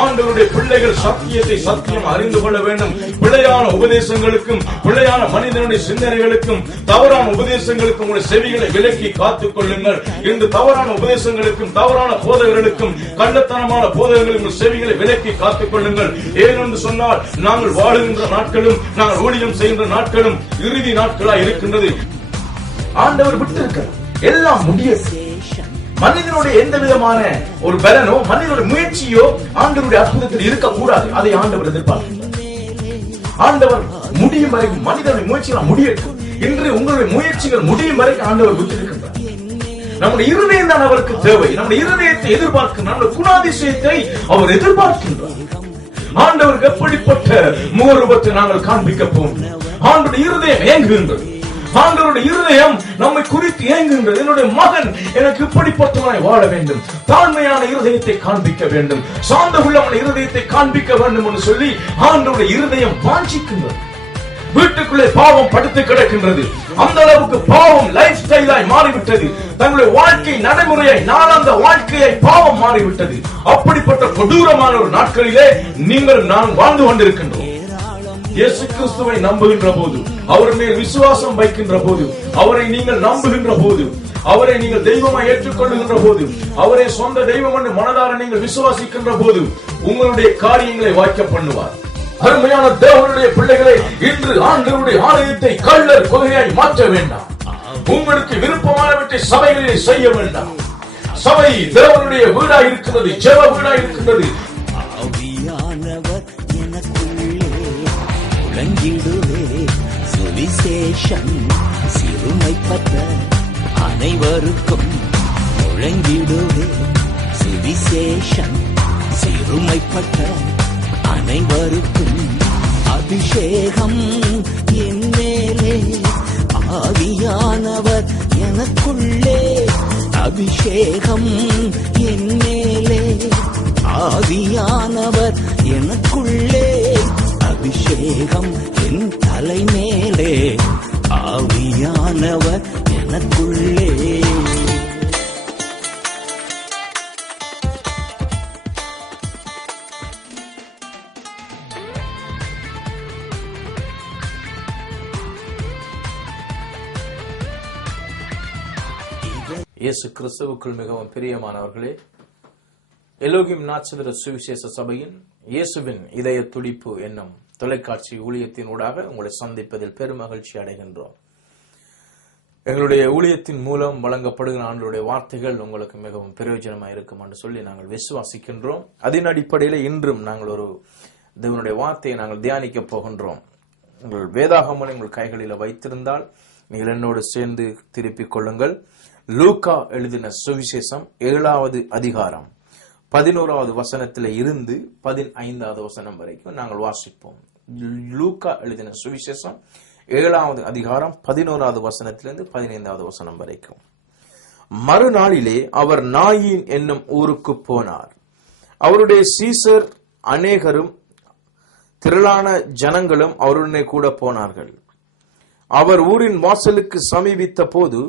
ஆண்டவருடைய பிள்ளைகள் சத்தியத்தை சத்தியம் அறிந்து கொள்ள வேண்டும். பிள்ளையான உபதேசங்களுக்கும் பிள்ளையான மனிதனுடைய சிந்தனைகளுக்கும் தவறான உபதேசங்களுக்கும் உங்களுடைய செவிகளை விலக்கி காத்துக் கொள்ளுங்கள். இந்த தவறான உபதேசங்களுக்கும் தவறான போதகர்களுக்கும் கள்ளத்தனமான போதகர்களுக்கும் செவிகளை விலக்கி காத்துக் கொள்ளுங்கள். ஏனென்று சொன்னால் நாங்கள் வாழுகின்ற நாட்களும் நாங்கள் ஊழியம் செய்கின்ற நாட்களும் இறுதி நாட்களாய் இருக்கின்றது. ஆண்டவர் விட்டிருக்கிறார், எல்லாம் முடியாது. மனிதனுடைய எந்த விதமான ஒரு பலனோ மனிதனுடைய முயற்சியோ ஆண்டவருடைய அற்புதத்தில் இருக்கக்கூடாது. அதை ஆண்டவர் எதிர்பார்க்கிறார். ஆண்டவர் முடியும் வரைக்கும் மனிதனுடைய முயற்சிகள் முடியட்டும். இன்று உங்களுடைய முயற்சிகள் முடியும் வரைக்கும் ஆண்டவர் விட்டிருக்கின்றார். நம்முடைய இருதயம் தான் அவருக்கு தேவை. நம்முடைய இருதயத்தை எதிர்பார்க்கின்ற நம்முடைய குணாதிசயத்தை அவர் எதிர்பார்க்கின்றார். ஆண்டவருக்கு எப்படிப்பட்ட முகரூபத்தை நாங்கள் காண்பிக்க போகிறோம். ஆண்டவருடைய இருதயம் ஏங்குகின்றது. ஆண்டவருடைய இருதயம் நம்மை குறித்து ஏங்குகின்றது. என்னுடைய மகன் எனக்கு இப்படிப்பட்டவனாய் வாழ வேண்டும், தாழ்மையான இருதயத்தை காண்பிக்க வேண்டும், சார்ந்த உள்ளவன இருதயத்தை காண்பிக்க வேண்டும் என்று சொல்லி ஆண்டவருடைய இருதயம் வாஞ்சிக்கின்றது. வீட்டுக்குள்ளே பாவம் படுத்து கிடக்கின்றது. அந்த அளவுக்கு பாவம் லைஃப் ஸ்டைலாய் மாறிவிட்டது. தங்களுடைய வாழ்க்கை நடைமுறையாய் நாளாந்த வாழ்க்கையை பாவம் மாறிவிட்டது. அப்படிப்பட்ட கொடூரமான ஒரு நாட்களிலே நீங்கள் நான் வாழ்ந்து கொண்டிருக்கின்றோம். இயேசு கிறிஸ்துவை நம்புகின்ற போது, அவர் மேல் விசுவாசம் வைக்கின்ற போது, அவரை நீங்கள் நம்புகின்ற போது, அவரை நீங்கள் தெய்வமாய் ஏற்றுக்கொள்ளுகின்ற போது, அவரை சொந்த தெய்வம் என்று மனதார நீங்கள் விசுவாசிக்கின்ற போது உங்களுடைய காரியங்களை வாய்க்க பண்ணுவார். அருமையான தேவனுடைய பிள்ளைகளை, இன்று ஆண்டவருடைய ஆலயத்தை கள்ளர் கொலையாய் மாற்ற வேண்டாம். உங்களுக்கு விருப்பமானவற்றை சபைகளிலே செய்ய வேண்டாம். சபை தேவனுடைய வீடாய் இருக்கிறது, ஜெப வீடாய் இருக்கின்றது. சுவிசேஷம் சிறுமைப்பட்ட அனைவருக்கும் முழங்கிடுவே. சுவிசேஷம் சிறுமைப்பட்ட அனைவருக்கும் அபிஷேகம் என் மேலே, ஆவியானவர் எனக்குள்ளே. அபிஷேகம் என் மேலே, ஆவியானவர் எனக்குள்ளே. அபிஷேகம் என் தலை மேலே, ஆவியானவர் எனக்குள்ளே. இயேசு கிறிஸ்துவுக்குள் மிகவும் பிரியமானவர்களே, எலோகிம் நாட்சத்திர சுவிசேஷ சபையின் இயேசுவின் இதய துடிப்பு என்னும் தொலைக்காட்சி ஊழியத்தின் ஊடாக உங்களை சந்திப்பதில் பெருமகிழ்ச்சி அடைகின்றோம். எங்களுடைய ஊழியத்தின் மூலம் வழங்கப்படுகிற ஆண்டவருடைய வார்த்தைகள் உங்களுக்கு மிகவும் பிரயோஜனமாக இருக்கும் என்று சொல்லி நாங்கள் விசுவாசிக்கின்றோம். அதன் அடிப்படையில் இன்றும் நாங்கள் ஒரு தேவனுடைய வார்த்தையை நாங்கள் தியானிக்க போகின்றோம். உங்கள் வேதாகமனை உங்கள் கைகளில் வைத்திருந்தால் நீங்கள் என்னோடு சேர்ந்து திருப்பிக் கொள்ளுங்கள். லூக்கா எழுதின சுவிசேஷம் 7வது அதிகாரம் 11வது வசனத்தில இருந்து 15வது வசனம் வரைக்கும் நாங்கள் வாசிப்போம். லூக்கா எழுதின சுவிசேஷம் 7வது அதிகாரம் 11வது வசனத்திலிருந்து 15வது வசனம் வரைக்கும். மறுநாளிலே அவர் நாயின் என்னும் ஊருக்கு போனார். அவருடைய சீசர் அநேகரும் திரளான ஜனங்களும் அவருடனே கூட போனார்கள். அவர் ஊரின் வாசலுக்கு சமீபித்த போது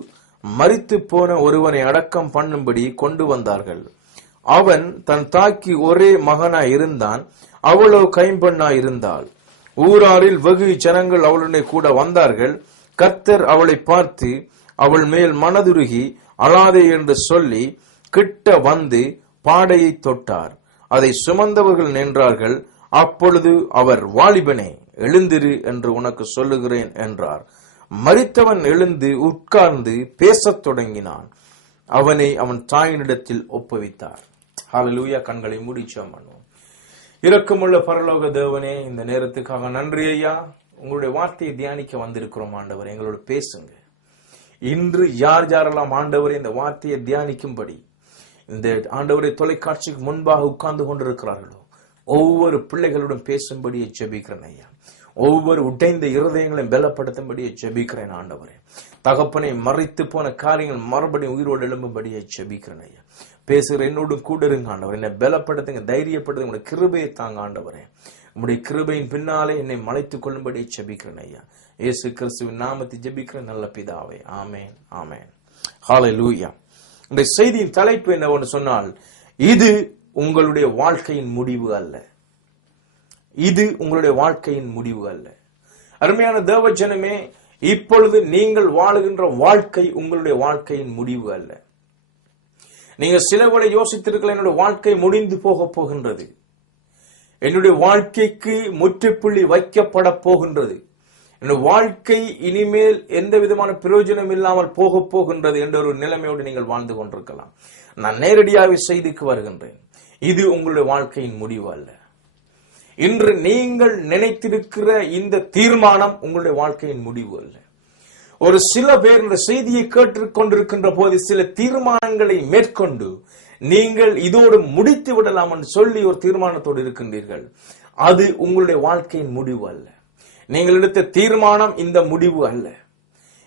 மரித்து போன ஒருவனை அடக்கம் பண்ணும்படி கொண்டு வந்தார்கள். அவன் தன் தாய்க்கு ஒரே மகனாய் இருந்தான். அவ்வளவு கைம்பெண்ணாய் இருந்தாள். ஊராரில் வெகு ஜனங்கள் அவளுடனே கூட வந்தார்கள். கர்த்தர் அவளை பார்த்து அவள் மேல் மனதுருகி அழாதே என்று சொல்லி கிட்ட வந்து பாடையை தொட்டார். அதை சுமந்தவர்கள் நின்றார்கள். அப்பொழுது அவர், வாலிபனே எழுந்திரு என்று உனக்கு சொல்லுகிறேன் என்றார். மரித்தவன் எழுந்து உட்கார்ந்து பேசத் தொடங்கினான். அவனை அவன் தாயினிடத்தில் ஒப்புவித்தார். ஹல்லேலூயா. கண்களை மூடி ஜெபம் பண்ணுவோம். இரக்கமுள்ள பரலோக தேவனே, இந்த நேரத்துக்காக நன்றி ஐயா. உங்களுடைய வார்த்தையை தியானிக்க வந்திருக்கிறோம் ஆண்டவர், எங்களோட பேசுங்க. இன்று யார் யாரெல்லாம் ஆண்டவரை இந்த வார்த்தையை தியானிக்கும்படி இந்த ஆண்டவரை தொலைக்காட்சிக்கு முன்பாக உட்கார்ந்து கொண்டிருக்கிறார்களோ ஒவ்வொரு பிள்ளைகளுடன் பேசும்படியே ஜெபிக்கிறேன் ஐயா. ஒவ்வொரு உடைந்த இருதயங்களையும் பலப்படுத்தும்படியே ஜெபிக்கிறேன் ஆண்டவரே. தகப்பனை மறைத்து போன காரியங்கள் மறுபடியும் உயிரோடு எழும்பும்படியே ஜெபிக்கிறேன் ஐயா. பேசுகிற என்னோடும் கூட இருங்க ஆண்டவர். என்னை பலப்படுத்துங்க, தைரியப்படுத்துங்க. உங்களுடைய கிருபையை தாங்க ஆண்டவரே. உங்களுடைய கிருபையின் பின்னாலே என்னை மலைத்துக் கொள்ளும்படியே ஜெபிக்கிறேன் ஐயா. இயேசு கிறிஸ்துவின் நாமத்தை ஜெபிக்கிறேன் நல்ல பிதாவே. ஆமேன், ஆமேன். ஹல்லேலூயா. இந்த செய்தியின் தலைப்பு என்னவென்று சொன்னால், இது உங்களுடைய வாழ்க்கையின் முடிவு அல்ல. இது உங்களுடைய வாழ்க்கையின் முடிவு அல்ல. அருமையான தேவஜனமே, இப்பொழுது நீங்கள் வாழுகின்ற வாழ்க்கை உங்களுடைய வாழ்க்கையின் முடிவு அல்ல. நீங்க சிலவரை யோசித்திருக்கலாம், என்னுடைய வாழ்க்கை முடிந்து போக போகின்றது, என்னுடைய வாழ்க்கைக்கு முற்றுப்புள்ளி வைக்கப்பட போகின்றது, என்னுடைய வாழ்க்கை இனிமேல் எந்த விதமான பிரயோஜனம் இல்லாமல் போக போகின்றது என்ற ஒரு நிலைமையோடு நீங்கள் வாழ்ந்து கொண்டிருக்கலாம். நான் நேரடியாக செய்திக்கு வருகின்றேன். இது உங்களுடைய வாழ்க்கையின் முடிவு அல்ல. இன்று நீங்கள் நினைத்திருக்கிற இந்த தீர்மானம் உங்களுடைய வாழ்க்கையின் முடிவு அல்ல. ஒரு சில பேர் இந்த செய்தியை கேட்டுக் கொண்டிருக்கின்ற போது சில தீர்மானங்களை மேற்கொண்டு நீங்கள் இதோடு முடித்து விடலாம் என்று சொல்லி ஒரு தீர்மானத்தோடு இருக்கின்றீர்கள். அது உங்களுடைய வாழ்க்கையின் முடிவு அல்ல. நீங்கள் எடுத்த தீர்மானம் இந்த முடிவு அல்ல.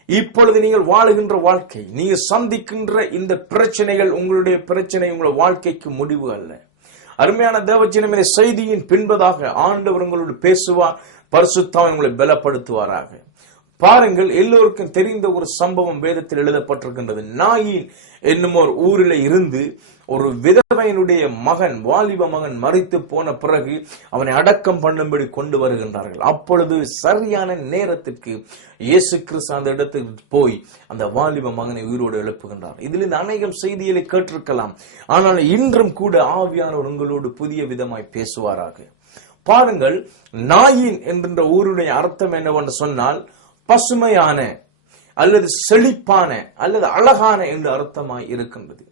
இப்பொழுது நீங்கள் வாழுகின்ற வாழ்க்கை, நீங்கள் சந்திக்கின்ற இந்த பிரச்சனைகள் உங்களுடைய பிரச்சனை, உங்களுடைய வாழ்க்கைக்கு முடிவு அல்ல. அருமையான தேவஜனமே, செய்தியின் பின்பதாக ஆண்டவர் உங்களோடு பேசுவார். பரிசுத்தம் உங்களை பலப்படுத்துவாராக. பாருங்கள், எல்லோருக்கும் தெரிந்த ஒரு சம்பவம் வேதத்தில் எழுதப்பட்டிருக்கின்றது. நாயின் என்னும் ஒரு ஊரில் இருந்து ஒரு விதவையினுடைய மகன், வாலிப மகன் மரித்து போன பிறகு அவனை அடக்கம் பண்ணும்படி கொண்டு வருகின்றார்கள். அப்பொழுது சரியான நேரத்திற்கு இயேசு கிறிஸ்து அந்த இடத்துக்கு போய் அந்த வாலிப மகனை உயிரோடு எழுப்புகின்றார். இதில் இந்த அநேகம் செய்திகளை கேட்டிருக்கலாம். ஆனால் இன்றும் கூட ஆவியானவர் உங்களோடு புதிய விதமாய் பேசுவாராக. பாருங்கள், நாயின் என்கின்ற ஊருடைய அர்த்தம் என்னவென்று சொன்னால் பசுமையான அல்லது செழிப்பான அல்லது அழகான என்று அர்த்தமாய் இருக்கின்றது.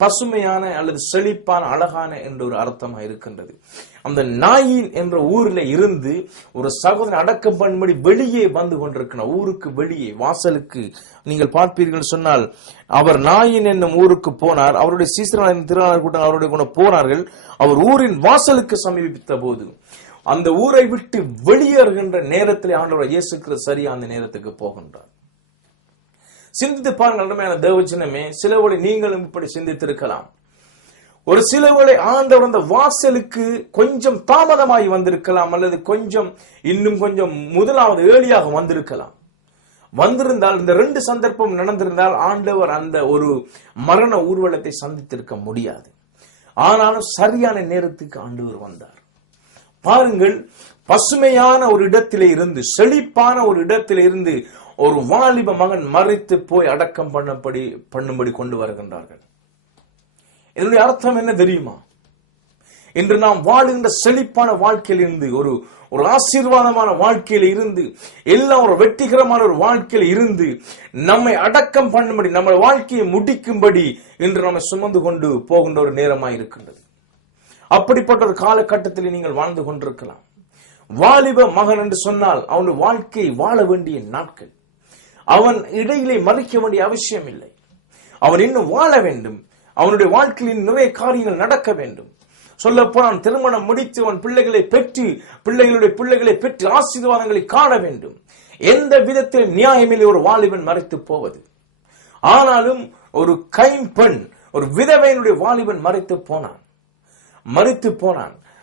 பசுமையான அல்லது செழிப்பான அழகான என்ற ஒரு அர்த்தமாய் இருக்கின்றது. அந்த நாயின் என்ற ஊரில் இருந்து ஒரு சகோதரன் அடக்கம் பண்ணும்படி வெளியே வந்து கொண்டிருக்கிறார். ஊருக்கு வெளியே வாசலுக்கு நீங்கள் பார்ப்பீர்கள் சொன்னால், அவர் நாயின் என்னும் ஊருக்கு போனார். அவருடைய சீசரான திருநாள் கூட்டம் அவருடைய கூட போனார்கள். அவர் ஊரின் வாசலுக்கு சமீபித்த போது அந்த ஊரை விட்டு வெளியேறுகின்ற நேரத்தில் ஆண்டவர் இயேசு கிறிஸ்து சரியா அந்த நேரத்துக்கு போகின்றார். சிந்தித்து பாருங்கள் அருமையான தேவஜனமே, சிலவளை நீங்களும் இப்படி சிந்தித்திருக்கலாம். ஒரு சிலவளை ஆண்டவர் அந்த வாசலுக்கு கொஞ்சம் தாமதமாகி வந்திருக்கலாம், அல்லது இன்னும் கொஞ்சம் முதலாவது ஏழியாக வந்திருக்கலாம். வந்திருந்தால் இந்த ரெண்டு சந்தர்ப்பம் நடந்திருந்தால் ஆண்டவர் அந்த ஒரு மரண ஊர்வலத்தை சந்தித்திருக்க முடியாது. ஆனாலும் சரியான நேரத்துக்கு ஆண்டவர் வந்தார். பாருங்கள், பசுமையான ஒரு இடத்திலே இருந்து, செழிப்பான ஒரு இடத்திலே இருந்து ஒரு வாலிப மகன் மரித்து போய் அடக்கம் பண்ணும்படி கொண்டு வருகின்றார்கள். இதனுடைய அர்த்தம் என்ன தெரியுமா? இன்று நாம் வாழுகின்ற செழிப்பான வாழ்க்கையில் இருந்து, ஒரு ஆசீர்வாதமான வாழ்க்கையில இருந்து, எல்லாம் ஒரு வெற்றிகரமான ஒரு வாழ்க்கையில இருந்து நம்மை அடக்கம் பண்ணும்படி, நம்ம வாழ்க்கையை முடிக்கும்படி இன்று நம்மை சுமந்து கொண்டு போகின்ற ஒரு நேரமாய் இருக்கின்றது. அப்படிப்பட்ட ஒரு காலகட்டத்தில் நீங்கள் வாழ்ந்து கொண்டிருக்கலாம். வாலிப மகன் என்று சொன்னால் அவனுடைய வாழ்க்கையை வாழ வேண்டிய நாட்கள். அவன் இடையிலே மறிக்க வேண்டிய அவசியம் இல்லை. அவன் இன்னும் வாழ வேண்டும். அவனுடைய வாழ்க்கையில் நிறைய காரியங்கள் நடக்க வேண்டும். சொல்ல போனால் திருமணம் முடித்து அவன் பிள்ளைகளுடைய பிள்ளைகளை பெற்று ஆசீர்வாதங்களை காண வேண்டும். எந்த விதத்தில் நியாயமில்லை ஒரு வாலிபன் மறித்து போவது. ஆனாலும் ஒரு கைம்பெண், ஒரு விதவையினுடைய வாலிபன் மறித்து போனான்.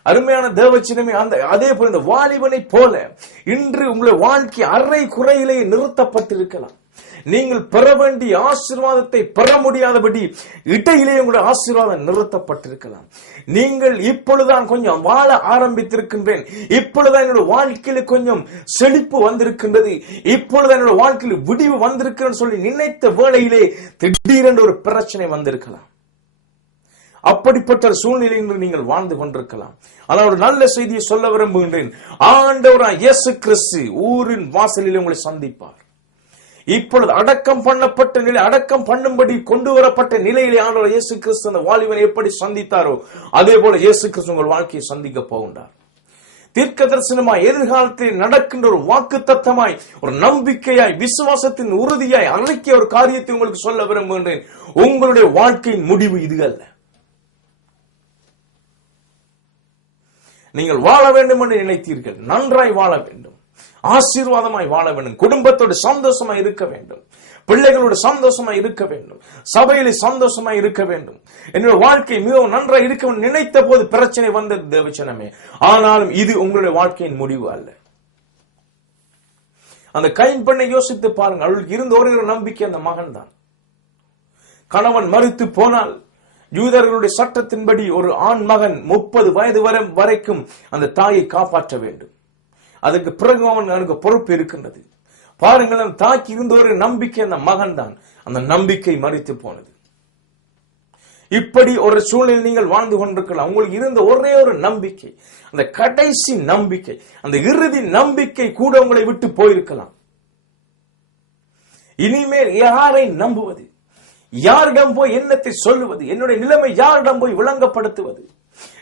அருமையான தேவச்சனமே, அதே போல இந்த வாலிபனை போல இன்று உங்களுடைய வாழ்க்கை அரை குறையிலே நிறுத்தப்பட்டிருக்கலாம். நீங்கள் பெற வேண்டிய ஆசீர்வாதத்தை பெற முடியாதபடி இடையிலே உங்களுடைய ஆசீர்வாதம் நிறுத்தப்பட்டிருக்கலாம். நீங்கள் இப்பொழுதுதான் கொஞ்சம் வாழ ஆரம்பித்திருக்கின்றேன், இப்பொழுதுதான் என்னோட வாழ்க்கையில கொஞ்சம் செழிப்பு வந்திருக்கின்றது, இப்பொழுதுதான் என்னோட வாழ்க்கையில் விடிவு வந்திருக்கிறேன்னு சொல்லி நினைத்த வேளையிலே திடீரென்று ஒரு பிரச்சனை வந்திருக்கலாம். அப்படிப்பட்ட சூழ்நிலையில் நீங்கள் வாழ்ந்து கொண்டிருக்கலாம். ஆனால் ஒரு நல்ல செய்தியை சொல்ல விரும்புகின்றேன். ஆண்டவராகிய இயேசு கிறிஸ்து ஊரின் வாசலில் உங்களை சந்திப்பார். இப்பொழுது அடக்கம் பண்ணப்பட்ட நிலை, அடக்கம் பண்ணும்படி கொண்டு வரப்பட்ட நிலையிலே ஆண்டவர் இயேசு கிறிஸ்து அந்த வாலிபனை எப்படி சந்தித்தாரோ அதே போல இயேசு கிறிஸ்து உங்கள் வாழ்க்கையை சந்திக்க போகின்றார். தீர்க்க தரிசனமாய் எதிர்காலத்தில் நடக்கின்ற ஒரு வாக்கு தத்தமாய், ஒரு நம்பிக்கையாய், விசுவாசத்தின் உறுதியாய் அழைக்கிய ஒரு காரியத்தை உங்களுக்கு சொல்ல விரும்புகின்றேன். உங்களுடைய வாழ்க்கையின் முடிவு இது அல்ல. நீங்கள் வாழ வேண்டும் என்று நினைத்தீர்கள், நன்றாய் வாழ வேண்டும், ஆசீர்வாதமாய் வாழ வேண்டும், குடும்பத்தோடு சந்தோஷமாய் இருக்க வேண்டும், பிள்ளைகளோடு சந்தோஷமாய் இருக்க வேண்டும், சபையிலே சந்தோஷமாய் இருக்க வேண்டும், என்னுடைய வாழ்க்கை மிகவும் நன்றாய் இருக்க வேண்டும் நினைத்த போது பிரச்சனை வந்தது தேவச்சனமே. ஆனாலும் இது உங்களுடைய வாழ்க்கையின் முடிவு அல்ல. அந்த கைம்பெண்ணை யோசித்து பாருங்கள். அவளுக்கு இருந்த ஒரே ஒரு நம்பிக்கை அந்த மகன் தான். கணவன் மரித்து போனால் யூதர்களுடைய சட்டத்தின்படி ஒரு ஆண் மகன் 30 வயது வரைக்கும் அந்த தாயை காப்பாற்ற வேண்டும். அதுக்கு பிறகு அவனுக்கு பொறுப்பு இருக்கின்றது. பாருங்கள், அந்த தாய்க்கு இருந்த ஒரு நம்பிக்கை அந்த மகன் தான். அந்த நம்பிக்கை மரித்து போனது. இப்படி ஒரு சூழ்நிலை நீங்கள் வாழ்ந்து கொண்டிருக்கலாம். உங்களுக்கு இருந்த ஒரே ஒரு நம்பிக்கை, அந்த கடைசி நம்பிக்கை, அந்த இறுதி நம்பிக்கை கூட உங்களை விட்டு போயிருக்கலாம். இனிமேல் யாரை நம்புவது? யாரிடம் போய் என்னத்தை சொல்லுவது? என்னுடைய நிலைமை யாரிடம் போய் விளங்கப்படுத்துவது?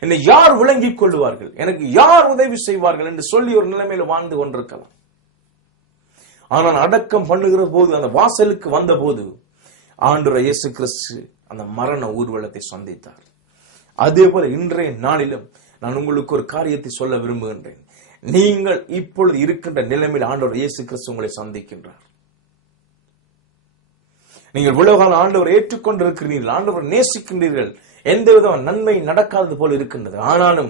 என்னை யார் விளங்கிக் கொள்வார்கள்? எனக்கு யார் உதவி செய்வார்கள் என்று சொல்லி ஒரு நிலைமையில வாழ்ந்து கொண்டிருக்கலாம். ஆனால் அடக்கம் பண்ணுகிற போது, அந்த வாசலுக்கு வந்த போது, ஆண்டவர் இயேசு கிறிஸ்து அந்த மரண ஊர்வலத்தை சந்தித்தார். அதே போல இன்றைய நாளிலும் நான் உங்களுக்கு ஒரு காரியத்தை சொல்ல விரும்புகின்றேன். நீங்கள் இப்பொழுது இருக்கின்ற நிலைமையில் ஆண்டவர் இயேசு கிறிஸ்து உங்களை சந்திக்கின்றார். நீங்கள் உலகால் ஆண்டவர் ஏற்றுக்கொண்டிருக்கிறீர்கள், ஆண்டவர் நேசிக்கின்றீர்கள், எந்த வித நன்மை நடக்காதது போல இருக்கின்றது. ஆனாலும்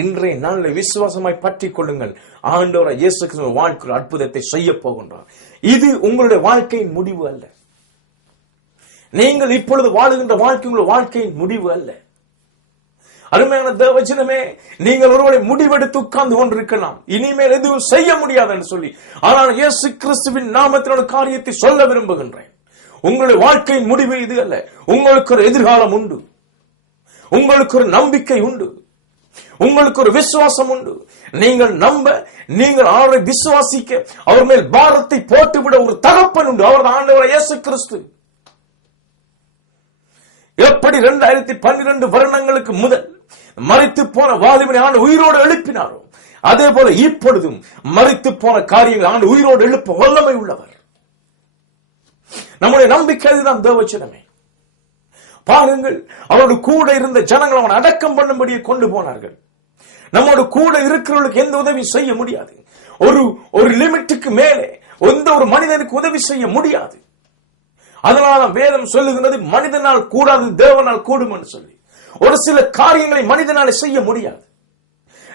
இன்றைய நாளில் விசுவாசமாய் பற்றி கொள்ளுங்கள். ஆண்டவர் இயேசு கிறிஸ்து வாழ்க்கையில் அற்புதத்தை செய்ய போகின்றார். இது உங்களுடைய வாழ்க்கையின் முடிவு அல்ல. நீங்கள் இப்பொழுது வாழுகின்ற வாழ்க்கை உங்கள் வாழ்க்கையின் முடிவு அல்ல. அருமையான தேவஜனமே, நீங்கள் ஒருவரை முடிவெடுத்து உட்கார்ந்து கொண்டிருக்கலாம், இனிமேல் எதுவும் செய்ய முடியாது என்று சொல்லி. ஆனால் இயேசு கிறிஸ்துவின் நாமத்தினோட காரியத்தை சொல்ல விரும்புகின்றேன். உங்களுடைய வாழ்க்கையின் முடிவு இது அல்ல. உங்களுக்கு ஒரு எதிர்காலம் உண்டு, உங்களுக்கு ஒரு நம்பிக்கை உண்டு, உங்களுக்கு ஒரு விசுவாசம் உண்டு. நீங்கள் நம்ப, நீங்கள் அவரை விசுவாசிக்க, அவர் மேல் பாரத்தை போட்டுவிட ஒரு தகப்பன் உண்டு. அவர் ஆண்டவர் இயேசு கிறிஸ்து. எப்படி 2012 வருடங்களுக்கு முதல் மரித்து போன வாலிபனை ஆண்டு உயிரோடு எழுப்பினாரோ, அதே போல இப்பொழுதும் மரித்து போன காரியங்கள் ஆண்டு உயிரோடு எழுப்ப வல்லமை உள்ளவர். நம்முடைய நம்பிக்கை அதுதான் தேவச்சனமே. பாருங்கள், அவரோடு கூட இருந்த ஜனங்கள் அவன் அடக்கம் பண்ணும்படியே கொண்டு போனார்கள். நம்மோடு கூட இருக்கிறவர்களுக்கு எந்த உதவி செய்ய முடியாது. ஒரு லிமிட்டுக்கு மேலே எந்த ஒரு மனிதனுக்கு உதவி செய்ய முடியாது. அதனால வேதம் சொல்லுகிறது, மனிதனால் கூடாது தேவனால் கூடும் என்று சொல்லி. ஒரு சில காரியங்களை மனிதனால செய்ய முடியாது.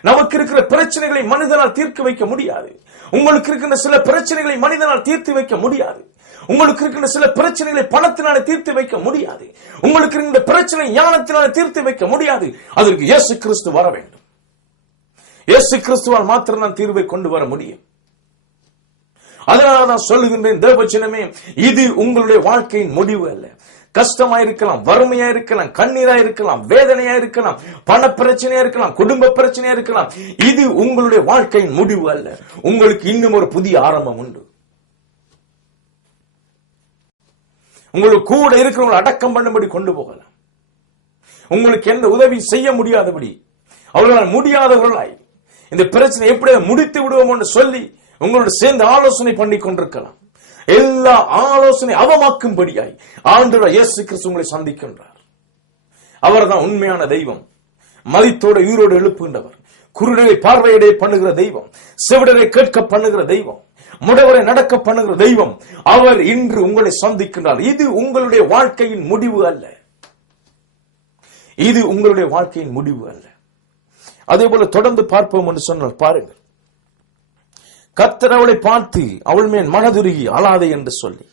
நமக்கு இருக்கிற பிரச்சனைகளை மனிதனால் தீர்க்க வைக்க முடியாது. உங்களுக்கு இருக்கின்ற சில பிரச்சனைகளை மனிதனால் தீர்த்து வைக்க முடியாது. உங்களுக்கு இருக்கின்ற சில பிரச்சனைகளை பணத்தினால தீர்த்து வைக்க முடியாது. உங்களுக்கு இருக்கின்ற பிரச்சனை ஞானத்தினால தீர்த்து வைக்க முடியாது. அதற்கு இயேசு கிறிஸ்து வர வேண்டும். இயேசு கிறிஸ்துவால் மாத்திரம் நான் தீர்வை கொண்டு வர முடியும். அதனால நான் சொல்லுகின்றேன் தேவஜனமே, இது உங்களுடைய வாழ்க்கையின் முடிவு அல்ல. கஷ்டமா இருக்கலாம், வறுமையா இருக்கலாம், கண்ணீரா இருக்கலாம், வேதனையா இருக்கலாம், பண பிரச்சனையா இருக்கலாம், குடும்ப பிரச்சனையா இருக்கலாம். இது உங்களுடைய வாழ்க்கையின் முடிவு அல்ல. உங்களுக்கு இன்னும் ஒரு புதிய ஆரம்பம் உண்டு. உங்களுக்கு கூட இருக்கிறவங்களை அடக்கம் பண்ணும்படி கொண்டு போகலாம். உங்களுக்கு எந்த உதவி செய்ய முடியாதபடி, அவர்களால் முடியாதவர்களாய் இந்த பிரச்சனை எப்படி முடித்து விடுவோம் என்று சொல்லி உங்களோட சேர்ந்து ஆலோசனை பண்ணி கொண்டிருக்கலாம். எல்லா ஆலோசனை அவமாக்கும்படியாய் ஆண்டவர் இயேசு கிறிஸ்து உங்களை சந்திக்கின்றார். அவர்தான் உண்மையான தெய்வம். மரித்தோட உயிரோடு எழுப்புகின்றவர், குருடரை பார்வையடைய பண்ணுகிற தெய்வம், செவிடரை கேட்க பண்ணுகிற தெய்வம், முடவரை நடக்க பண்ணுகிற தெய்வம். அவர் இன்று உங்களை சந்திக்கின்றார். இது உங்களுடைய வாழ்க்கையின் முடிவு அல்ல. இது உங்களுடைய வாழ்க்கையின் முடிவு அல்ல. அதே போல தொடர்ந்து பார்ப்போம் என்று சொன்னார். பாருங்கள், கர்த்தர் அவளை பார்த்து அவள் மேல் மனதுருகி அழாதே என்று சொல்லி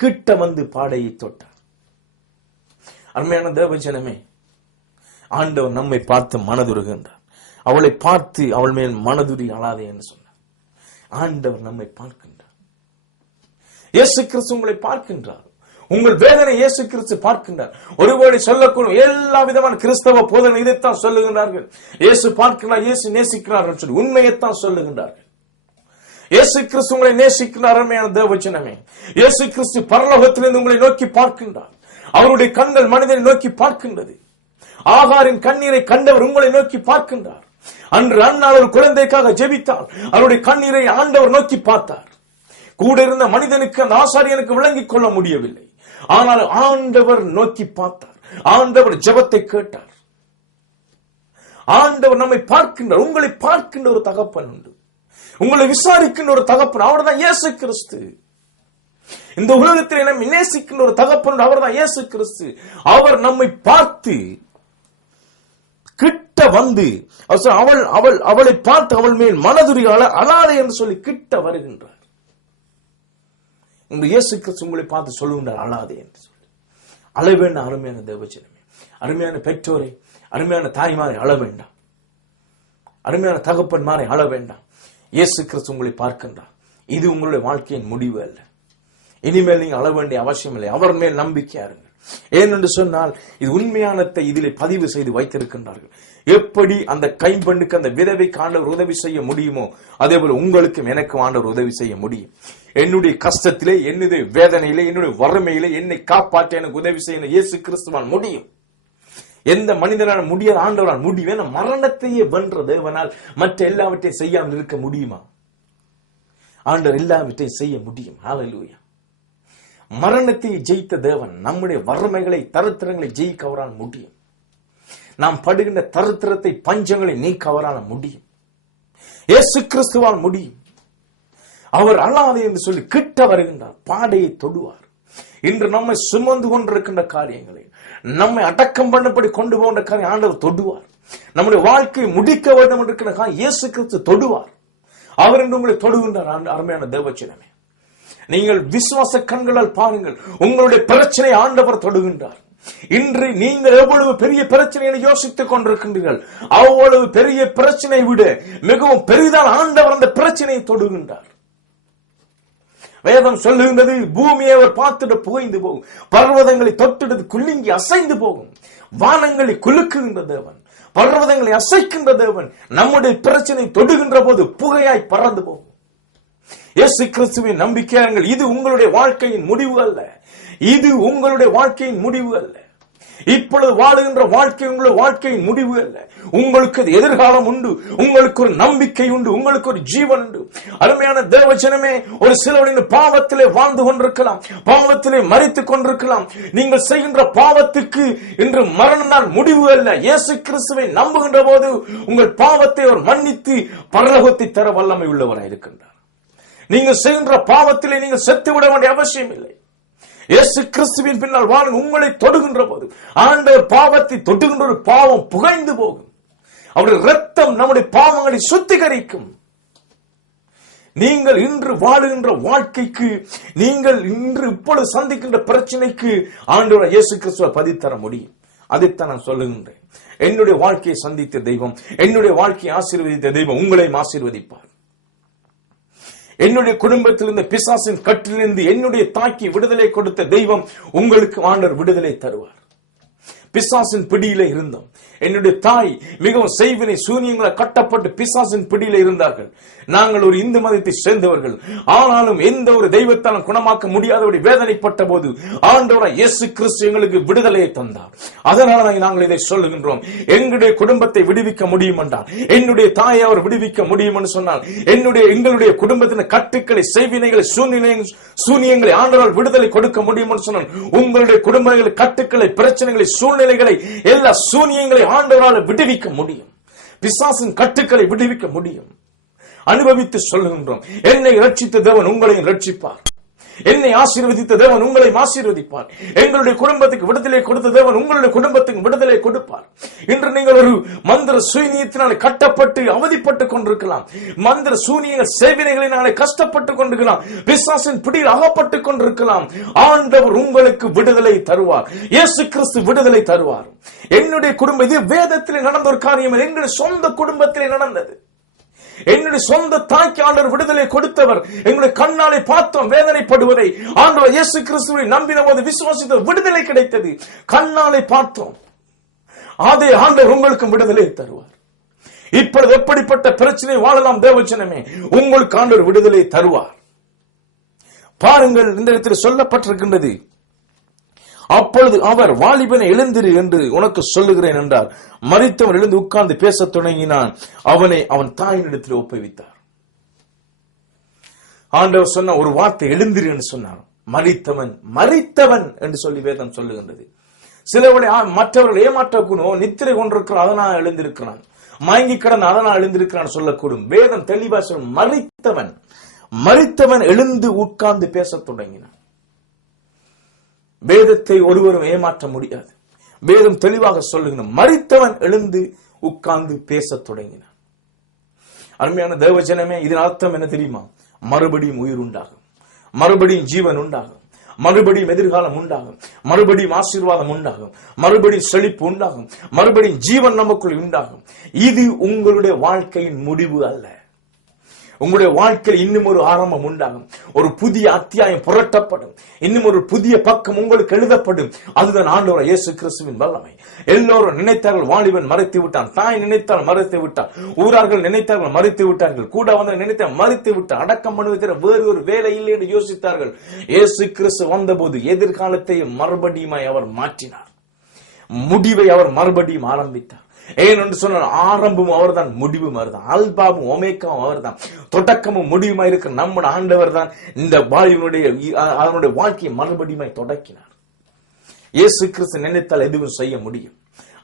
கிட்ட வந்து பாடையை தொட்டார். அருமையான தேவஜனமே, ஆண்டவர் நம்மை பார்த்து மனதுருகின்றார். அவளை பார்த்து அவள் மேல் மனதுருகி அழாதே என்று சொன்னார். ஆண்டவர் நம்மை பார்க்கின்றார். இயேசு கிறிஸ்து உங்களை பார்க்கின்றார். உங்கள் வேதனை இயேசு கிறிஸ்து பார்க்கின்றார். ஒருவேளை சொல்லக்கூடும் எல்லா விதமான கிறிஸ்தவ போதனை இதைத்தான் சொல்லுகின்றார்கள். இயேசு பார்க்கிறார், இயேசு நேசிக்கிறார் என்று சொல்லி உண்மையைத்தான் சொல்லுகின்றார்கள். இயேசு கிறிஸ்து உங்களை நேசிக்கிறார். அருமையான தேவஜனமே, இயேசு கிறிஸ்து பரலோகத்திலிருந்து உங்களை நோக்கி பார்க்கின்றார். அவருடைய கண்கள் மனிதனை நோக்கி பார்க்கின்றது. ஆகாரின் கண்ணீரை கண்டவர் உங்களை நோக்கி பார்க்கின்றார். அன்று அண்ணாள் ஒரு குழந்தைக்காக ஜெபித்தார். அவருடைய கண்ணீரை ஆண்டவர் நோக்கி பார்த்தார். கூட இருந்த மனிதனுக்கு, அந்த ஆசாரியனுக்கு விளங்கிக் கொள்ள முடியவில்லை. ஆனால் ஆண்டவர் நோக்கி பார்த்தார். ஆண்டவர் ஜெபத்தை கேட்டார். ஆண்டவர் நம்மை பார்க்கின்றார். உங்களை பார்க்கின்ற ஒரு தகப்பன் உண்டு. உங்களை விசாரிக்கின்ற ஒரு தகப்பன், அவர் தான் இயேசு கிறிஸ்து. இந்த உலகத்தில் நம்மை நேசிக்கின்ற ஒரு தகப்பன், அவர் தான் இயேசு கிறிஸ்து. அவர் நம்மை பார்த்து கிட்ட வந்து அவளை பார்த்து அவள் மேல் மனதுருகி அழாதே என்று சொல்லி கிட்ட வருகின்றார். இந்த இயேசு கிறிஸ்து உங்களை பார்த்து சொல்லுகின்றார், அழாதே என்று சொல்லி. அழ வேண்டாம் அருமையான தேவஜனமே. அருமையான பெற்றோரை, அருமையான தாய்மாரை அழ வேண்டாம், அருமையான தகப்பன்மாரை அழ வேண்டாம். இயேசு கிறிஸ்து உங்களை பார்க்கின்றார். இது உங்களுடைய வாழ்க்கையின் முடிவு அல்ல. இனிமேல் நீங்க அழ வேண்டிய அவசியம் இல்லை. அவர் மேல் நம்பிக்கையா இருங்கள். ஏனென்று சொன்னால் இது உண்மையானத்தை இதிலே பதிவு செய்து வைத்திருக்கின்றார்கள். எப்படி அந்த கைம்பெண்ணுக்கு அந்த விதவைக்கு ஆண்டவர் உதவி செய்ய முடியுமோ அதே போல உங்களுக்கும் எனக்கும் ஆண்டவர் உதவி செய்ய முடியும். என்னுடைய கஷ்டத்திலே, என்னுடைய வேதனையிலே, என்னுடைய வறுமையிலே என்னை காப்பாற்ற எனக்கு உதவி செய்ய இயேசு கிறிஸ்துவால் முடியும். எந்த மனிதனால முடியாத ஆண்டவரால் முடியும். ஏன்னா மரணத்தையே வென்ற தேவனால் மற்ற எல்லாவற்றையும் செய்யாமல் இருக்க முடியுமா? ஆண்டவர் எல்லாவற்றையும் செய்ய முடியும். ஹல்லேலூயா. மரணத்தை ஜெயித்த தேவன் நம்முடைய வறுமைகளை, தரித்திரங்களை ஜெயிக்க அவரால் முடியும். நாம் படுகின்ற தரித்திரத்தை, பஞ்சங்களை நீக்க அவரால் முடியும். இயேசு கிறிஸ்துவால் முடியும். அவர் அழாதே என்று சொல்லி கிட்ட வருகின்றார், பாடையை தொடுவார். இன்று நம்மை சுமந்து கொண்டிருக்கின்ற காரியங்களை, நம்மை அடக்கம் பண்ணபடி கொண்டு போகின்ற காரியம் ஆண்டவர் தொடுவார். நம்முடைய வாழ்க்கையை முடிக்க வேண்டும் என்று இயேசு கிறிஸ்து தொடுவார். அவர் என்று உங்களை தொடுகின்றார். அருமையான தேவச்சனமே, நீங்கள் விசுவாச கண்களால் பாருங்கள். உங்களுடைய பிரச்சனை ஆண்டவர் தொடுகின்றார். இன்று நீங்கள் எவ்வளவு பெரிய பிரச்சனையை யோசித்துக் கொண்டிருக்கின்றீர்கள், அவ்வளவு பெரிய பிரச்சனை விட மிகவும் பெரிதான ஆண்டவர் அந்த பிரச்சனையை தொடுகின்றார். வேதம் சொல்லுகின்றது, பூமியை அவர் பார்த்துட்டு புகைந்து போகும், பர்வதங்களை தொட்டுட்டு குலுங்கி அசைந்து போகும். வானங்களை குலுக்குகின்ற தேவன், பர்வதங்களை அசைக்கின்ற தேவன் நம்முடைய பிரச்சனை தொடுகின்ற போது புகையாய் பறந்து போகும். இயேசு கிறிஸ்துவின் நம்பிக்கையாளர்கள், இது உங்களுடைய வாழ்க்கையின் முடிவு அல்ல. இது உங்களுடைய வாழ்க்கையின் முடிவு அல்ல. இப்பொழுது வாழுகின்ற வாழ்க்கை உங்களுடைய வாழ்க்கையின் முடிவு அல்ல. உங்களுக்கு எதிர்காலம் உண்டு, உங்களுக்கு ஒரு நம்பிக்கை உண்டு, உங்களுக்கு ஒரு ஜீவன் உண்டு. அருமையான தேவஜனமே, ஒரு சிலர் பாவத்திலே வாழ்ந்து கொண்டிருக்கலாம், பாவத்திலே மரித்துக் கொண்டிருக்கலாம். நீங்கள் செய்கின்ற பாவத்துக்கு இன்று மரணம் தான் முடிவு அல்ல. இயேசு கிறிஸ்துவை நம்புகின்ற போது உங்கள் பாவத்தை அவர் மன்னித்து பரலோகத்தை தர வல்லமை உள்ளவராய் இருக்கின்றார். நீங்கள் செய்கின்ற பாவத்திலே நீங்கள் செத்துவிட வேண்டிய அவசியம் இல்லை. இயேசு கிறிஸ்துவின் பின்னால் வாழும் உங்களை தொடுகின்ற போது ஆண்டவர் பாவத்தை தொடுகின்ற ஒரு பாவம் புகைந்து போகும். அவருடைய இரத்தம் நம்முடைய பாவங்களை சுத்திகரிக்கும். நீங்கள் இன்று வாழுகின்ற வாழ்க்கைக்கு, நீங்கள் இன்று இப்பொழுது சந்திக்கின்ற பிரச்சனைக்கு ஆண்டவர் இயேசு கிறிஸ்துவை பதித்தர முடியும். அதைத்தான் நான் சொல்லுகின்றேன். என்னுடைய வாழ்க்கையை சந்தித்த தெய்வம், என்னுடைய வாழ்க்கையை ஆசீர்வதித்த தெய்வம் உங்களையும் ஆசீர்வதிப்பார். என்னுடைய குடும்பத்தில் இருந்த பிசாசின் கட்டிலிருந்து என்னுடைய தாக்கி விடுதலை கொடுத்த தெய்வம் உங்களுக்கு ஆண்டவர் விடுதலை தருவார். பிசாசின் பிடியிலே இருந்தோம். என்னுடைய தாய் மிகவும் செய்வினை சூனியங்களை கட்டப்பட்டு பிசாசின் பிடியிலே இருந்தார்கள். நாங்கள் ஒரு இந்து மதத்தை சேர்ந்தவர்கள். ஆனாலும் எந்த ஒரு தெய்வத்தாலும் குணமாக்க முடியாதபடி வேதனைப்பட்ட போது ஆண்டவராய் இயேசு கிறிஸ்து எங்களுக்கு விடுதலையை தந்தார். அதனால நாங்கள் இதை சொல்லுகின்றோம். எங்களுடைய குடும்பத்தை விடுவிக்க முடியும் என்றால், என்னுடைய தாயை அவர் விடுவிக்க முடியும் என்று சொன்னால், எங்களுடைய குடும்பத்தின் கட்டுக்களை, செய்வினைகளை, சூனியங்களை ஆண்டவரால் விடுதலை கொடுக்க முடியும் என்று சொன்னால், உங்களுடைய குடும்பங்களை, கட்டுக்களை, பிரச்சனைகளை, சூழ்நிலைகளை, எல்லா சூனியங்களை ஆண்டவரால் விடுவிக்க முடியும். பிசாசின் கட்டுக்களை விடுவிக்க முடியும். அனுபவித்து சொல்லுகின்றோம். என்னை ரட்சித்த தேவன் உங்களையும் ரட்சிப்பார். என்னை ஆசீர்வதித்த தேவன் உங்களையும் ஆசீர்வதிப்பார். எங்களுடைய குடும்பத்துக்கு விடுதலை கொடுத்த தேவன் உங்களுடைய குடும்பத்துக்கு விடுதலை கொடுப்பார். இன்று நீங்கள் ஒரு மந்திர சூனியத்தினாலே கட்டப்பட்டு அவதிப்பட்டுக் கொண்டிருக்கலாம். மந்திர சூனியங்கள் சேவினைகளினாலே கஷ்டப்பட்டுக் கொண்டிருக்கலாம். பிசாசின் பிடியில் அகப்பட்டுக் கொண்டிருக்கலாம். ஆண்டவர் உங்களுக்கு விடுதலை தருவார். இயேசு கிறிஸ்து விடுதலை தருவார். என்னுடைய குடும்பம், இது வேதத்திலே நடந்த ஒரு காரியம், எங்களுடைய சொந்த குடும்பத்திலே நடந்தது. என்னுடைய சொந்த தாய்க்கு ஆண்டவர் விடுதலை கொடுத்தவர். எங்களுடைய கண்ணாலே பார்த்தோம் வேதனைப்படுவதை. ஆண்டவர் இயேசு கிறிஸ்துவை நம்பின போது விசுவாசித்த விடுதலை கிடைத்தது. கண்ணாலே பார்த்தோம். அதே ஆண்டவர் உங்களுக்கு விடுதலை தருவார். இப்பொழுது எப்படிப்பட்ட பிரச்சனை வாழலாம் தேவஜனமே, உங்களுக்கு ஆண்டவர் விடுதலை தருவார். பாருங்கள், இந்த இடத்தில் சொல்லப்பட்டிருக்கின்றது, அப்பொழுது அவர் வாலிபனை எழுந்திரு என்று உனக்கு சொல்லுகிறேன் என்றார். மரித்தவன் எழுந்து உட்கார்ந்து பேசத் தொடங்கினான். அவனை அவன் தாயினிடத்தில் ஒப்புவித்தார். ஆண்டவர் சொன்ன ஒரு வார்த்தை, எழுந்திரு என்று சொன்னார். மரித்தவன் என்று சொல்லி வேதம் சொல்லுகின்றது. சிலவரை மற்றவர்கள் ஏமாற்றக்கூடும், நித்திரை கொண்டிருக்கிறான் அதனால் எழுந்திருக்கிறான், மயங்கி கிடந்த அதனால் எழுந்திருக்கிறான் சொல்லக்கூடும். வேதம் தெளிவா சொல்லும், மரித்தவன் எழுந்து உட்கார்ந்து பேசத் தொடங்கினான். வேதத்தை ஒருவரும் ஏமாற்ற முடியாது. வேதம் தெளிவாக சொல்லுகிறான், மரித்தவன் எழுந்து உட்கார்ந்து பேசத் தொடங்கினான். அருமையான தேவஜனமே, இதன் அர்த்தம் என்ன தெரியுமா? மறுபடியும் உயிர் உண்டாகும், மறுபடியும் ஜீவன் உண்டாகும். மறுபடியும் எதிர்காலம் உண்டாகும், மறுபடியும் ஆசீர்வாதம் உண்டாகும், மறுபடியும் செழிப்பு உண்டாகும், மறுபடியும் ஜீவன் நமக்குள் உண்டாகும். இது உங்களுடைய வாழ்க்கையின் முடிவு அல்ல. உங்களுடைய வாழ்க்கையில் இன்னும் ஒரு ஆரம்பம் உண்டாகும், ஒரு புதிய அத்தியாயம் புரட்டப்படும், இன்னும் ஒரு புதிய பக்கம் உங்களுக்கு எழுதப்படும். அதுதான் ஆண்டவர் இயேசு கிறிஸ்துவின் வல்லமை. எல்லோரும் நினைத்தார்கள் வாலிபன் மறைத்து விட்டான், தாய் நினைத்தால் மறைத்து விட்டார், ஊரார்கள் நினைத்தார்கள் மறைத்து விட்டார்கள், கூட வந்து நினைத்த மறைத்து விட்டார், அடக்கம் பண்ணுவதற்கு வேறு ஒரு வேலை இல்லை என்று யோசித்தார்கள். இயேசு கிறிஸ்து வந்தபோது எதிர்காலத்தை மறுபடியும் அவர் மாற்றினார், முடிவை அவர் மறுபடியும் ஆரம்பித்தார். ஏனென்று சொன்னால் ஆரம்பமும் அவர் தான், முடிவும் அவர் தான், அல்பாவும் ஒமேக்காவும் அவர் தான், தொடக்கமும் முடிவுமாய் இருக்கிற நம்முடைய ஆண்டவர் தான் இந்த அவனுடைய வாழ்க்கையை மறுபடியும் தொடக்கினார். இயேசு கிறிஸ்து நினைத்தால் எதுவும் செய்ய முடியும்.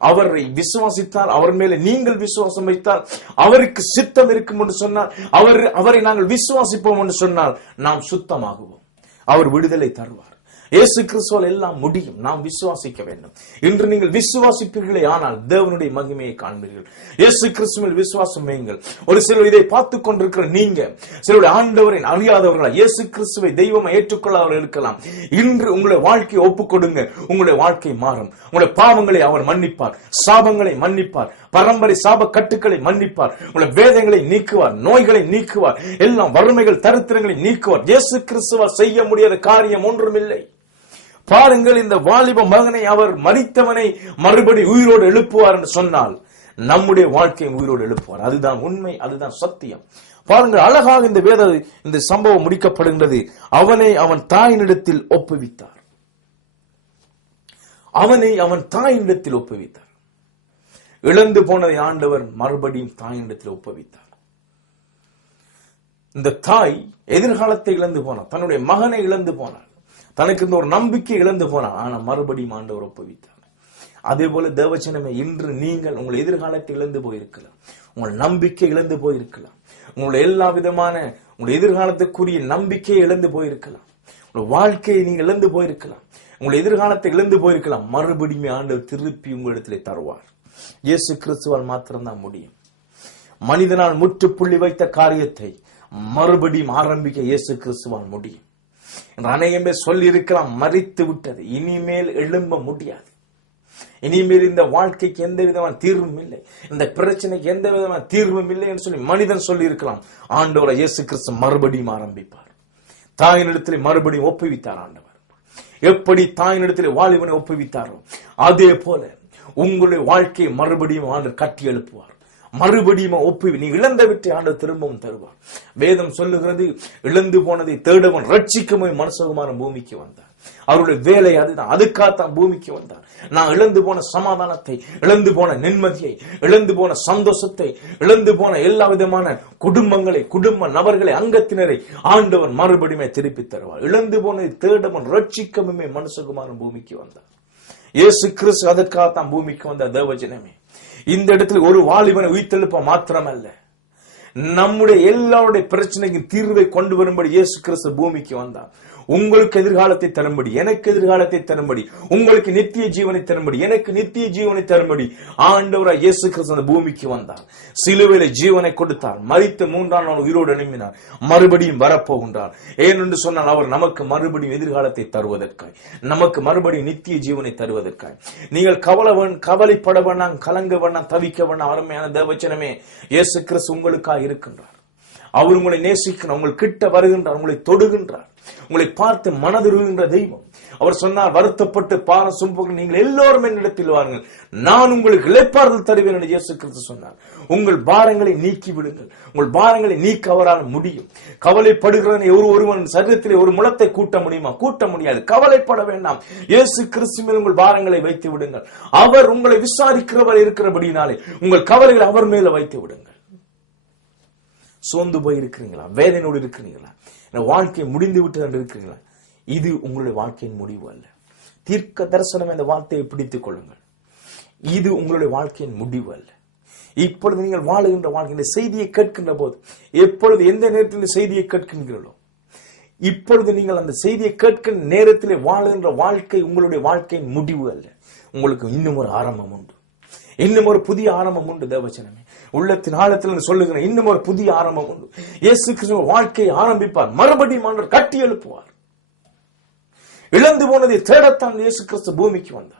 அவரை விசுவாசித்தால், அவர் மேல நீங்கள் விசுவாசம் வைத்தால், அவருக்கு சித்தம் இருக்கும் என்று சொன்னால், அவரை நாங்கள் விசுவாசிப்போம் என்று சொன்னால் நாம் சுத்தமாகுவோம், அவர் விடுதலை தருவார். இயேசு கிறிஸ்துவால் எல்லாம் முடியும். நாம் விசுவாசிக்க வேண்டும். இன்று நீங்கள் விசுவாசிப்பீர்களே ஆனால் தேவனுடைய மகிமையை காண்பீர்கள். இயேசு கிறிஸ்துவில் விசுவாசம் வையுங்கள். ஒரு சிலர் இதை பார்த்துக் கொண்டிருக்கிற நீங்க சிலருடைய ஆண்டவரை அறியாதவர்களா, இயேசு கிறிஸ்துவை தெய்வமா ஏற்றுக்கொள்ளாதவர்கள் இருக்கலாம். இன்று உங்களுடைய வாழ்க்கையை ஒப்புக் கொடுங்க, உங்களுடைய வாழ்க்கை மாறும். உங்களுடைய பாவங்களை அவர் மன்னிப்பார், சாபங்களை மன்னிப்பார், பரம்பரை சாப கட்டுக்களை மன்னிப்பார், உங்களுடைய வேதங்களை நீக்குவார், நோய்களை நீக்குவார், எல்லாம் வறுமைகள் தரித்திரங்களை நீக்குவார். இயேசு கிறிஸ்துவால் செய்ய முடியாத காரியம் ஒன்றுமில்லை. பாருங்கள், இந்த வாலிப மகனை, அவர் மரித்தவனை மறுபடி உயிரோடு எழுப்புவார் என்று சொன்னால் நம்முடைய வாழ்க்கையை உயிரோடு எழுப்புவார். அதுதான் உண்மை, அதுதான் சத்தியம். பாருங்கள், அழகாக இந்த சம்பவம் முடிக்கப்படுகின்றது. அவனை அவன் தாயினிடத்தில் ஒப்புவித்தார். அவனை அவன் தாயினிடத்தில் ஒப்புவித்தார். இழந்து போனதை ஆண்டவர் மறுபடியும் தாயினிடத்தில் ஒப்புவித்தார். இந்த தாய் எதிர்காலத்தை இழந்து போனார், தன்னுடைய மகனை இழந்து போனார், தனக்கு இந்த ஒரு நம்பிக்கை இழந்து போனார். ஆனா மறுபடியும் ஆண்டவர் ஒப்புவித்தார். அதே போல தேவச்சனமே, இன்று நீங்கள் உங்கள் எதிர்காலத்தை இழந்து போயிருக்கலாம், உங்கள் நம்பிக்கை இழந்து போயிருக்கலாம், உங்களுடைய எல்லா விதமான உங்கள் எதிர்காலத்துக்குரிய நம்பிக்கையை இழந்து போயிருக்கலாம், உங்கள் வாழ்க்கையை நீங்கள் இழந்து போயிருக்கலாம், உங்கள் எதிர்காலத்தை இழந்து போயிருக்கலாம். மறுபடியும் ஆண்டவர் திருப்பி உங்களிடத்திலே தருவார். இயேசு கிறிஸ்துவால் மாத்திரம்தான் முடியும். மனிதனால் முற்றுப்புள்ளி வைத்த காரியத்தை மறுபடியும் ஆரம்பிக்க இயேசு கிறிஸ்துவால் முடியும். அநேகம் பேர் சொல்லி இருக்கலாம், மரித்து விட்டது, இனிமேல் எழும்ப முடியாது, இனிமேல் இந்த வாழ்க்கைக்கு எந்த விதமான தீர்வும் இல்லை, இந்த பிரச்சனைக்கு எந்த விதமான தீர்வும் இல்லை என்று சொல்லி மனிதன் சொல்லி இருக்கலாம். ஆண்டவர் இயேசு கிறிஸ்து மறுபடியும் ஆரம்பிப்பார். தாயினிடத்தில் மறுபடியும் ஒப்புவித்தார் ஆண்டவர். எப்படி தாயினிடத்தில் வாலிபனை ஒப்புவித்தாரோ அதே போல உங்களுடைய வாழ்க்கையை மறுபடியும் ஆண்டவர் கட்டி எழுப்புவார். மறுபடியும் நீ இழந்த விட்டு ஆண்டவர் திரும்பவும் தருவார். வேதம் சொல்லுகிறது, இழந்து போனதை தேடவன் ரட்சிக்கவே மனுஷகுமாரன் பூமிக்கு வந்தார். அவருடைய வேலை அதுதான், அதுக்காகத்தான் பூமிக்கு வந்தார். நான் இழந்து போன சமாதானத்தை, இழந்து போன நிம்மதியை, இழந்து போன சந்தோஷத்தை, இழந்து போன எல்லா விதமான குடும்பங்களை, குடும்ப நபர்களை, அங்கத்தினரை ஆண்டவன் மறுபடியுமே திருப்பி தருவார். இழந்து போனதை தேடவன் ரட்சிக்கவே மனுஷகுமாரன் பூமிக்கு வந்தார். இயேசு கிறிஸ்து அதற்காகத்தான் பூமிக்கு வந்த தேவஜனமே. இந்த இடத்துல ஒரு வாலிபனை உயிர்த்தெழுப்ப மாத்திரமல்ல, நம்முடைய எல்லாருடைய பிரச்சனைக்கு தீர்வை கொண்டு வரும்படி இயேசு கிறிஸ்து பூமிக்கு வந்தார். உங்களுக்கு எதிர்காலத்தை தரும்படி, எனக்கு எதிர்காலத்தை தரும்படி, உங்களுக்கு நித்திய ஜீவனை தரும்படி, எனக்கு நித்திய ஜீவனை தரும்படி ஆண்டவராய் இயேசு கிறிஸ்து அந்த பூமிக்கு வந்தார். சிலுவையிலே ஜீவனை கொடுத்தார், மரித்த 3ஆம் நாள் உயிரோடு எழும்பினார், மறுபடியும் வரப்போகின்றார். ஏனென்று சொன்னால் அவர் நமக்கு மறுபடியும் எதிர்காலத்தை தருவதற்காய், நமக்கு மறுபடியும் நித்திய ஜீவனை தருவதற்காய். நீங்கள் கவலைப்பட வேண்டாம், கலங்க வேண்டாம், தவிக்க வேண்டாம். அருமையான தேவச்சனமே, இயேசு கிறிஸ்து உங்களுக்காக இருக்கின்றார். அவர் உங்களை நேசிக்கிறார், உங்கள் கிட்ட வருகின்றார், உங்களை தொடுகின்றார், உங்களை பார்த்து மனதுருகின்ற தெய்வம். அவர் சொன்னார், வருத்தப்பட்டு பாரம் சுமப்பவர்கள் நீங்கள் எல்லோரும் என்னிடத்தில் வாருங்கள், நான் உங்களுக்கு இளைப்பாறுதல் தருவேன் என்று இயேசு கிறிஸ்து சொன்னார். உங்கள் பாரங்களை நீக்கி விடுங்கள். உங்கள் பாரங்களை நீக்க அவரால் முடியும். கவலைப்படுகிறவன் ஒருவன் சரீரத்திலே ஒரு முளத்தை கூட்ட முடியுமா? கூட்ட முடியாது. கவலைப்பட வேண்டாம். இயேசு கிறிஸ்து மேல் உங்கள் பாரங்களை வைத்து விடுங்கள். அவர் உங்களை விசாரிக்கிறவர் இருக்கிறபடினாலே உங்கள் கவலைகளை அவர் மேல வைத்து விடுங்கள். சோர்ந்து போய் இருக்கிறீங்களா? வேதனையோடு இருக்கிறீங்களா? வாழ்க்கை முடிந்து விட்டு என்று இருக்கிறீங்களா? இது உங்களுடைய வாழ்க்கையின் முடிவு அல்ல. தீர்க்க தரிசனம் என்ற வார்த்தையை பிடித்துக் கொள்ளுங்கள். இது உங்களுடைய வாழ்க்கையின் முடிவு அல்ல. இப்பொழுது நீங்கள் வாழுகின்ற வாழ்க்கை செய்தியை கேட்கின்ற போது, எப்பொழுது எந்த நேரத்தில் செய்தியை கேட்கின்றீர்களோ, இப்பொழுது நீங்கள் அந்த செய்தியை கேட்கின்ற நேரத்திலே வாழுகின்ற வாழ்க்கை உங்களுடைய வாழ்க்கையின் முடிவு அல்ல. உங்களுக்கு இன்னும் ஒரு ஆரம்பம் உண்டு, இன்னும் ஒரு புதிய ஆரம்பம் உண்டு. தேவச்சனமே, உள்ளத்தின் ஆழத்தில் சொல்லுகிறேன், இன்னும் ஒரு புதிய ஆரம்பம் உண்டு. இயேசு கிறிஸ்து வாழ்க்கையை ஆரம்பிப்பார், மறுபடியும் ஆண்டவர் கட்டி எழுப்புவார். இழந்து போனதை தேடத்தான் இயேசு கிறிஸ்து பூமிக்கு வந்தார்.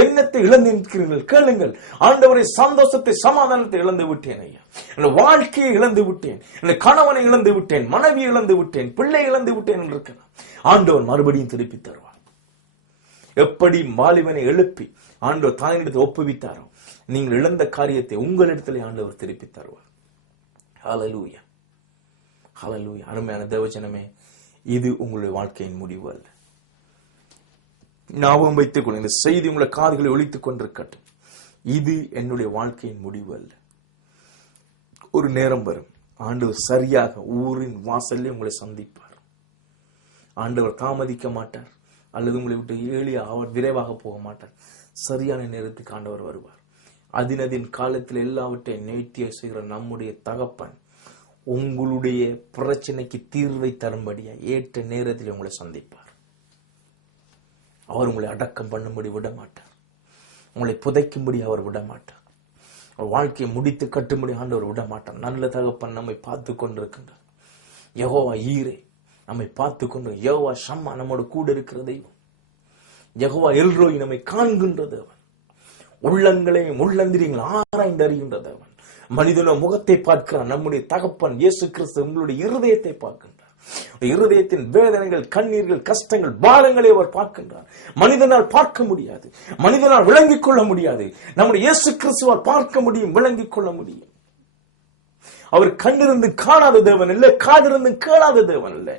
என்னத்தை இழந்து இருக்கிறீர்கள்? கேளுங்கள். ஆண்டவரை, சந்தோஷத்தை, சமாதானத்தை இழந்து விட்டேன் ஐயா, என் வாழ்க்கையை இழந்து விட்டேன், என் கணவனை இழந்து விட்டேன், மனைவி இழந்து விட்டேன், பிள்ளை இழந்து விட்டேன் என்று இருக்கிறார். ஆண்டவர் மறுபடியும் திருப்பி தருவார். எப்படி மாலிவனை எழுப்பி ஆண்டவர் தாயினிடத்தில் ஒப்புவித்தாரோ, நீங்கள் இழந்த காரியத்தை உங்களிடத்திலே ஆண்டவர் திருப்பி தருவார். ஹல்லேலூயா, ஹல்லேலூயா. அருமையான தேவஜனமே, இது உங்களுடைய வாழ்க்கையின் முடிவு அல்ல. ஞாபகம் வைத்துக் கொள்ளுங்கள். இந்த செய்தி உங்களை காதுகளை ஒலித்துக் கொண்டிருக்கட்டும். இது என்னுடைய வாழ்க்கையின் முடிவு அல்ல. ஒரு நேரம் வரும், ஆண்டவர் சரியாக ஊரின் வாசல்லே உங்களை சந்திப்பார். ஆண்டவர் தாமதிக்க மாட்டார், அல்லது உங்களை விட்டு எளிய அவர் விரைவாக போக மாட்டார். சரியான நேரத்துக்கு ஆண்டவர் வருவார். அதினதின் காலத்தில் எல்லாவற்றையும் நேர்த்தியாக செய்கிற நம்முடைய தகப்பன் உங்களுடைய பிரச்சனைக்கு தீர்வை தரும்படியா ஏற்ற நேரத்தில் உங்களை சந்திப்பார். அவர் உங்களை அடக்கம் பண்ணும்படி விட மாட்டார். உங்களை புதைக்கும்படி அவர் விட மாட்டார். வாழ்க்கையை முடித்து கட்டும்படி ஆண்டவர் விட மாட்டார். நல்ல தகப்பன் நம்மை பார்த்து கொண்டிருக்கின்றார். யெகோவா ஈரே நம்மை பார்த்து கொண்டு, யெகோவா ஷம்மா நம்மோடு கூட இருக்கிற தெய்வம், யெகோவா எல்ரோய் நம்மை காண்கின்ற தேவன், உள்ளங்களையும் உள்ளந்திரியங்களை ஆராய்ந்து அறிகின்ற தேவன், மனிதன முகத்தை பார்க்கிறார். நம்முடைய தகப்பன் இயேசு கிறிஸ்து உங்களுடைய இருதயத்தை பார்க்கின்றார். இருதயத்தின் வேதனைகள், கண்ணீர்கள், கஷ்டங்கள், பாரங்களை அவர் பார்க்கின்றார். மனிதனால் பார்க்க முடியாது, மனிதனால் விளங்கிக் கொள்ள முடியாது. நம்முடைய இயேசு கிறிஸ்துவால் பார்க்க முடியும், விளங்கிக் கொள்ள முடியும். அவர் கண்ணிருந்து காணாத தேவன் அல்ல, காதிருந்து கேளாத தேவன் அல்ல,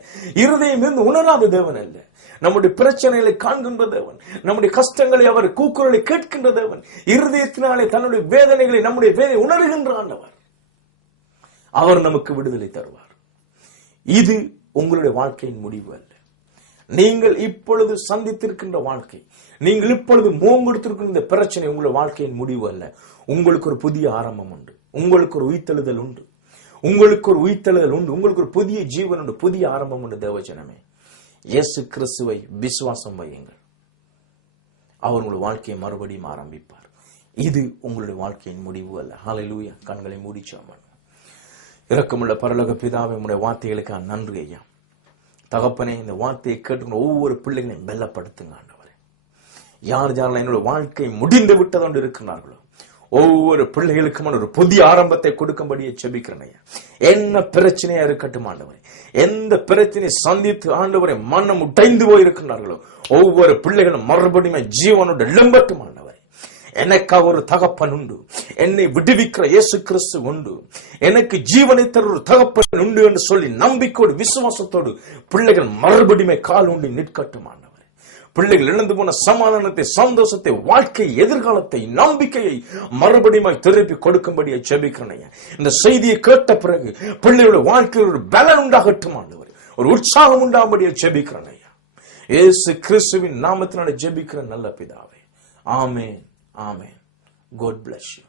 இருதயம் இருந்து உணராத தேவன் அல்ல. நம்முடைய பிரச்சனைகளை காண்கின்ற தேவன், நம்முடைய கஷ்டங்களை, அவர் கூக்குரலை கேட்கின்ற தேவன், இருதயத்தினாலே தன்னுடைய வேதனைகளை, நம்முடைய வேதனை உணர்கின்ற ஆண்டவர். அவர் நமக்கு விடுதலை தருவார். இது உங்களுடைய வாழ்க்கையின் முடிவு அல்ல. நீங்கள் இப்பொழுது சந்தித்திருக்கின்ற வாழ்க்கை, நீங்கள் இப்பொழுது முகங்கொடுத்திருக்கின்ற இந்த பிரச்சனை உங்களுடைய வாழ்க்கையின் முடிவு அல்ல. உங்களுக்கு ஒரு புதிய ஆரம்பம் உண்டு, உங்களுக்கு ஒரு உயிர்த்தெழுதல் உண்டு, உங்களுக்கு ஒரு உயிர்த்தெழுதல் உண்டு, உங்களுக்கு ஒரு புதிய ஜீவன் உண்டு, புதிய ஆரம்பம் உண்டு. தேவஜனமே, இயேசு கிறிஸ்துவை விசுவாசம் வையுங்கள். அவர் உங்களுடைய வாழ்க்கையை மறுபடியும் ஆரம்பிப்பார். இது உங்களுடைய வாழ்க்கையின் முடிவு அல்ல. ஹல்லேலூயா. கண்களை மூடிச்சோம். இரக்கமுள்ள பரலோக பிதாவே, உம்முடைய வார்த்தைகளுக்காக நன்றி ஐயா. தகப்பனே, இந்த வார்த்தையை கேட்டுக்கொண்ட ஒவ்வொரு பிள்ளைகளையும் பலப்படுத்துங்க ஆண்டவரே. யார் யாரெல்லாம் என்னோட வாழ்க்கை முடிந்து விட்டதோடு இருக்கிறார்களோ, ஒவ்வொரு பிள்ளைகளுக்கும் ஒரு புதிய ஆரம்பத்தை கொடுக்கும்படியே செபிக்கிறேன் ஐயா. என்ன பிரச்சனையா இருக்கட்டும் ஆண்டவரே, எந்த பிரச்சனையை சந்தித்து ஆண்டவரை மனம் உடைந்து போயிருக்கிறார்களோ, ஒவ்வொரு பிள்ளைகளும் மறுபடியும் ஜீவனோட எழும்பட்டும் ஆண்டவரே. எனக்காக ஒரு தகப்பன் உண்டு, என்னை விடுவிக்கிற இயேசு கிறிஸ்து உண்டு, எனக்கு ஜீவனை தர ஒரு தகப்பன் உண்டு என்று சொல்லி நம்பிக்கையோடு விசுவாசத்தோடு பிள்ளைகள் மறுபடியும் கால் உண்டு நிற்கட்டும் ஆண்டவரே. பிள்ளைகள் இழந்து போன சமாதானத்தை, சந்தோஷத்தை, வாழ்க்கை, எதிர்காலத்தை, நம்பிக்கையை மறுபடியும் திருப்பி கொடுக்கும்படியை ஜெபிக்கிறேன். இந்த செய்தியை கேட்ட பிறகு பிள்ளைகளுடைய வாழ்க்கையில் ஒரு பலன் உண்டாகட்டும் ஆண்டவரே, ஒரு உற்சாகம் உண்டாகும்படியை ஜெபிக்கிறேன். இயேசு கிறிஸ்துவின் நாமத்தினால ஜெபிக்கிற நல்ல பிதாவே, ஆமென், ஆமென். God bless you.